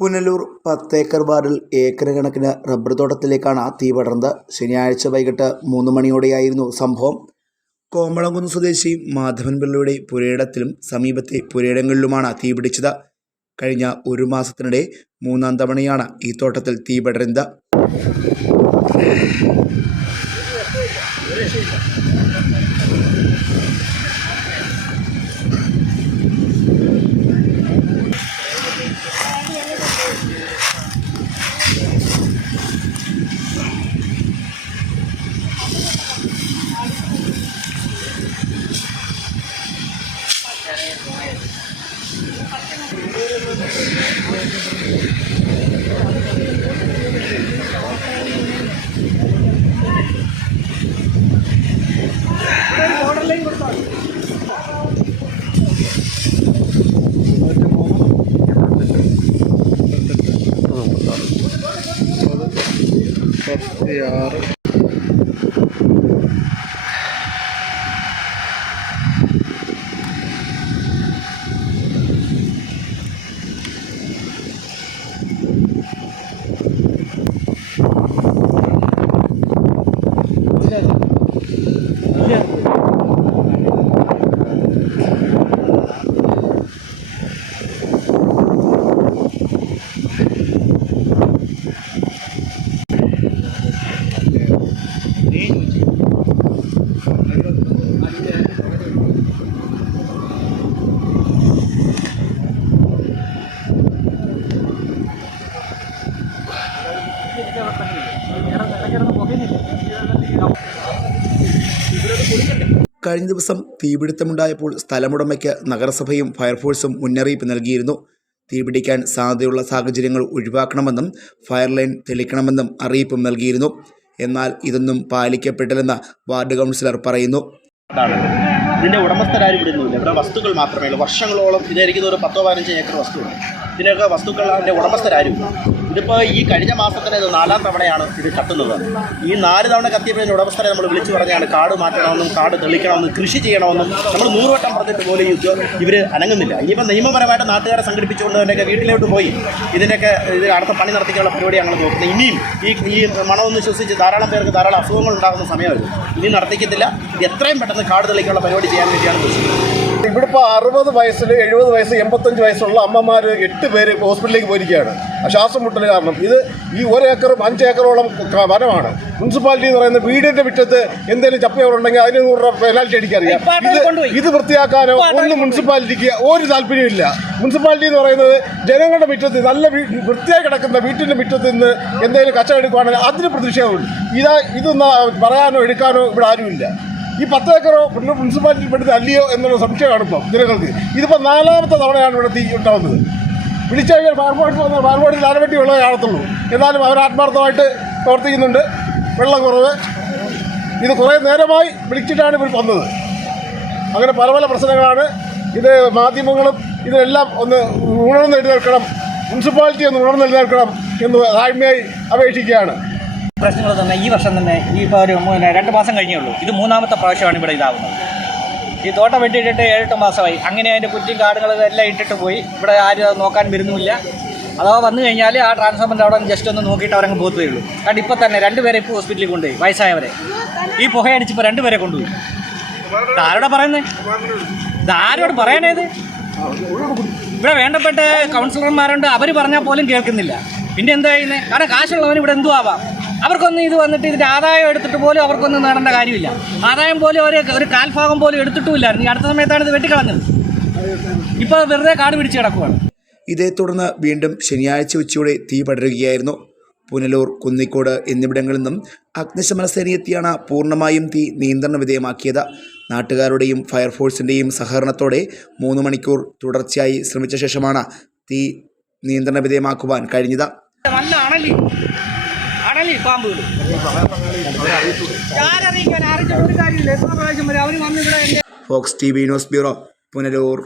Punalur 10 acre വാർഡിൽ acre കണക്കിന് rubber തോട്ടത്തിലേക്കാണ് തീ പടർന്നത്. ശനിയാഴ്ച വൈകിട്ട് 3 മണിയോടെയായിരുന്നു സംഭവം. കോമളംകുന്ന് സ്വദേശി മാധവൻ പിള്ളയുടെ പുരയിടത്തിലും സമീപത്തെ പുരയിടങ്ങളിലുമാണ് തീ പിടിച്ചത്. കഴിഞ്ഞ 1 മാസത്തിനിടെ 3-ാം തവണയാണ് ഈ തോട്ടത്തിൽ തീ പടരുന്നത്. കഴിഞ്ഞ ദിവസം തീപിടുത്തമുണ്ടായപ്പോൾ സ്ഥലമുടമയ്ക്ക് നഗരസഭയും ഫയർഫോഴ്സും മുന്നറിയിപ്പ് നൽകിയിരുന്നു. തീപിടിക്കാൻ സാധ്യതയുള്ള സാഹചര്യങ്ങൾ ഒഴിവാക്കണമെന്നും ഫയർ ലൈൻ തെളിക്കണമെന്നും അറിയിപ്പും നൽകിയിരുന്നു. എന്നാൽ ഇതൊന്നും പാലിക്കപ്പെട്ടില്ലെന്ന് വാർഡ് കൗൺസിലർ പറയുന്നു. ഇതിൻ്റെ ഉടമസ്ഥരാരും വിടുന്നില്ല. ഇവിടെ വസ്തുക്കൾ മാത്രമേ ഉള്ളൂ. വർഷങ്ങളോളം ഇതായിരിക്കുന്ന ഒരു 10-15 ഏക്കർ വസ്തുക്കൾ. ഇതിനൊക്കെ വസ്തുക്കൾ അതിൻ്റെ ഉടമസ്ഥരാരും. ഇതിപ്പോൾ ഈ കഴിഞ്ഞ മാസത്തിന് ഇത് 4-ാം തവണയാണ് ഇത് കത്തുന്നത്. ഈ 4 തവണ കത്തിയപ്പോൾ ഉടമസ്ഥരെ നമ്മൾ വിളിച്ചു പറഞ്ഞാണ് കാട് മാറ്റണമെന്നും കാട് തെളിക്കണമെന്നും കൃഷി ചെയ്യണമെന്നും നമ്മൾ 100 വട്ടം പറഞ്ഞിട്ട് പോലും ഇവർ അനങ്ങുന്നില്ല. ഇനിയിപ്പോൾ നിയമപരമായിട്ട് നാട്ടുകാരെ സംഘടിപ്പിച്ചുകൊണ്ട് തന്നെയൊക്കെ വീട്ടിലോട്ട് പോയി ഇതിൻ്റെയൊക്കെ അടുത്ത പണി നടത്തിക്കാനുള്ള പരിപാടി ഞങ്ങൾ നോക്കുന്നത്. ഇനിയും ഈ മണമൊന്ന് ശ്വസിച്ച് ധാരാളം പേർക്ക് ധാരാളം അസുഖങ്ങൾ ഉണ്ടാകുന്ന സമയമായിരുന്നു. ഇനി നടത്തിക്കത്തില്ല. എത്രയും പെട്ടെന്ന് കാട് തെളിക്കാനുള്ള പരിപാടി ചെയ്യാൻ വേണ്ടിയാണ് ഉദ്ദേശിക്കുന്നത്. ഇവിടെ ഇപ്പോൾ 60 വയസ്സിൽ 70 വയസ്സ് 85 വയസ്സുള്ള അമ്മമാർ 8 പേര് ഹോസ്പിറ്റലിലേക്ക് പോയിരിക്കുകയാണ്. ശ്വാസം മുട്ടൽ കാരണം. ഈ 1 ഏക്കറും 5 ഏക്കറോളം വനമാണ്. മുനിസിപ്പാലിറ്റി എന്ന് പറയുന്നത് വീടിന്റെ മുറ്റത്ത് എന്തെങ്കിലും ചപ്പയുണ്ടെങ്കിൽ അതിന് 100 രൂപ പെനാൽറ്റി അടിക്കറിയാം. ഇത് വൃത്തിയാക്കാനോ ഒന്നും മുനിസിപ്പാലിറ്റിക്ക് ഒരു താല്പര്യമില്ല. മുനിസിപ്പാലിറ്റി എന്ന് പറയുന്നത് ജനങ്ങളുടെ മുറ്റത്ത് നല്ല വൃത്തിയായി കിടക്കുന്ന വീട്ടിന്റെ മുറ്റത്ത് നിന്ന് എന്തെങ്കിലും കച്ചവടം എടുക്കുകയാണെങ്കിൽ അതിന് പ്രതിഷേധമുണ്ട്. ഇതൊന്നും പറയാനോ എടുക്കാനോ ഇവിടെ ആരുമില്ല. ഈ 10 ഏക്കറോ മുനിസിപ്പാലിറ്റി പെടുത്ത് അല്ലയോ എന്നുള്ള സംശയമാണ് ഇപ്പം ജനങ്ങൾക്ക്. ഇതിപ്പോൾ 4-ാമത്തെ തവണയാണ് ഇവിടെ തീ ഉണ്ടാകുന്നത്. വിളിച്ചു കഴിഞ്ഞാൽ ഫയർഫോഴ്സിൽ അരവട്ടി വെള്ളമേ കാണത്തുള്ളൂ. എന്നാലും അവർ ആത്മാർത്ഥമായിട്ട് പ്രവർത്തിക്കുന്നുണ്ട്. വെള്ളം കുറവ്. ഇത് കുറേ നേരമായി വിളിച്ചിട്ടാണ് ഇവർ വന്നത്. അങ്ങനെ പല പല പ്രശ്നങ്ങളാണ്. ഇത് മാധ്യമങ്ങളും ഇതിനെല്ലാം ഒന്ന് ഉണർന്നെഴുന്നേൽക്കണം. മുനിസിപ്പാലിറ്റി ഒന്ന് ഉണർന്നെഴുന്നേൽക്കണം എന്ന് താഴ്മയായി അപേക്ഷിക്കുകയാണ്. പ്രശ്നങ്ങൾ തന്നെ ഈ വർഷം തന്നെ ഇപ്പോൾ ഒരു 2 മാസം കഴിഞ്ഞേ ഉള്ളൂ. ഇത് 3-ാമത്തെ പ്രാവശ്യമാണ് ഇവിടെ ഇതാവുന്നത്. ഈ തോട്ടം വെട്ടിയിട്ടിട്ട് 7-8 മാസമായി. അങ്ങനെ അതിൻ്റെ കുറ്റിയും കാടുകളും എല്ലാം ഇട്ടിട്ട് പോയി. ഇവിടെ ആരും അത് നോക്കാൻ വരുന്നുമില്ല. അഥവാ വന്നു കഴിഞ്ഞാൽ ആ ട്രാൻസ്ഫോമറിൻ്റെ അവിടെ ജസ്റ്റ് ഒന്ന് നോക്കിയിട്ട് അവരങ്ങ് പോത്തേ ഉള്ളൂ. കാരണം ഇപ്പോൾ തന്നെ 2 പേരെ ഇപ്പോൾ ഹോസ്പിറ്റലിൽ കൊണ്ടുപോയി. വയസ്സായവരെ ഈ പുകയടിച്ചിപ്പോൾ 2 പേരെ കൊണ്ടുപോയി. ഇതാരോടാ പറയുന്നത്? ഇതാരോട് പറയാനേത്? ഇവിടെ വേണ്ടപ്പെട്ട കൗൺസിലർമാരുണ്ട്. അവർ പറഞ്ഞാൽ പോലും കേൾക്കുന്നില്ല. പിന്നെ എന്താ ചെയ്യുന്നത്? കാരണം കാശുള്ളവന് ഇവിടെ എന്തും ആവാം. അവർക്കൊന്നും ഇത് വന്നിട്ട് ഇതിൻ്റെ ആദായം എടുത്തിട്ട് പോലും അവർക്കൊന്നും നേടേണ്ട കാര്യമില്ല. ആദായം പോലും ഒരു കാൽഭാഗം പോലും എടുത്തിട്ടുമില്ലായിരുന്നു. ഈ അടുത്ത സമയത്താണ് ഇത് വെട്ടിക്കളഞ്ഞത്. ഇപ്പോൾ വെറുതെ കാട് പിടിച്ച് കിടക്കുകയാണ്. ഇതേ തുടർന്ന് വീണ്ടും ശനിയാഴ്ച ഉച്ചയോടെ തീ പടരുകയായിരുന്നു. പുനലൂർ, കുന്നിക്കോട് എന്നിവിടങ്ങളിൽ നിന്നും അഗ്നിശമന സേനയെത്തിയാണ് പൂർണ്ണമായും തീ നിയന്ത്രണ വിധേയമാക്കിയത്. നാട്ടുകാരുടെയും ഫയർഫോഴ്സിൻ്റെയും സഹകരണത്തോടെ 3 മണിക്കൂർ തുടർച്ചയായി ശ്രമിച്ച ശേഷമാണ് തീ നിയന്ത്രണ വിധേയമാക്കുവാൻ കഴിഞ്ഞത്. നല്ല അണലി പാമ്പുകൾ fox TV news bureau, Punalur.